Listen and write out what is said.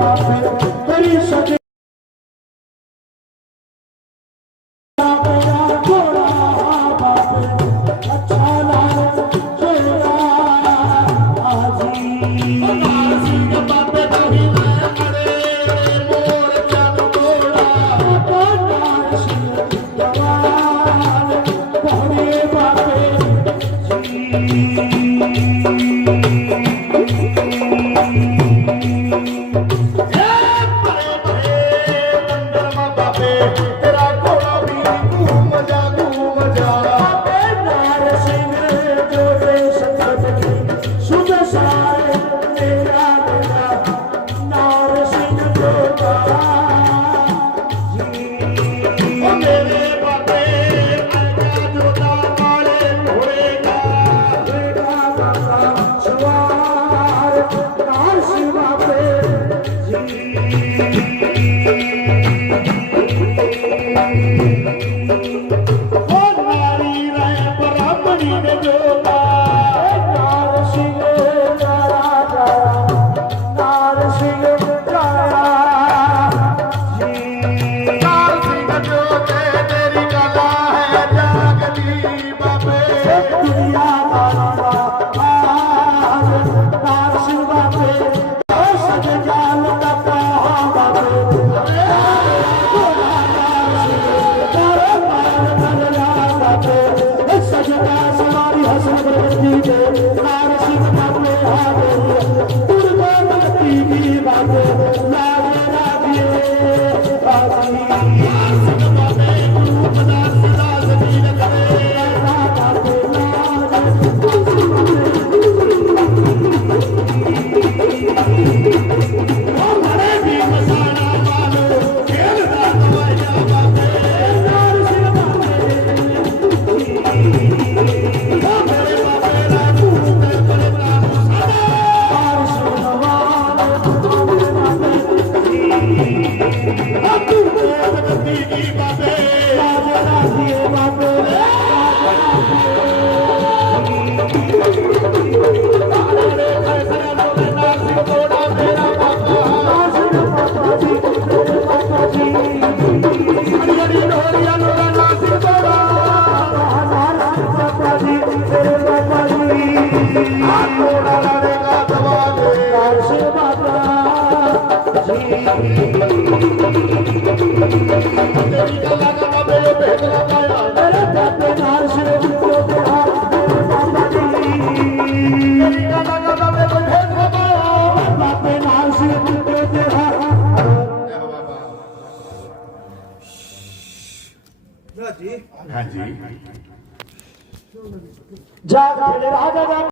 Thank you.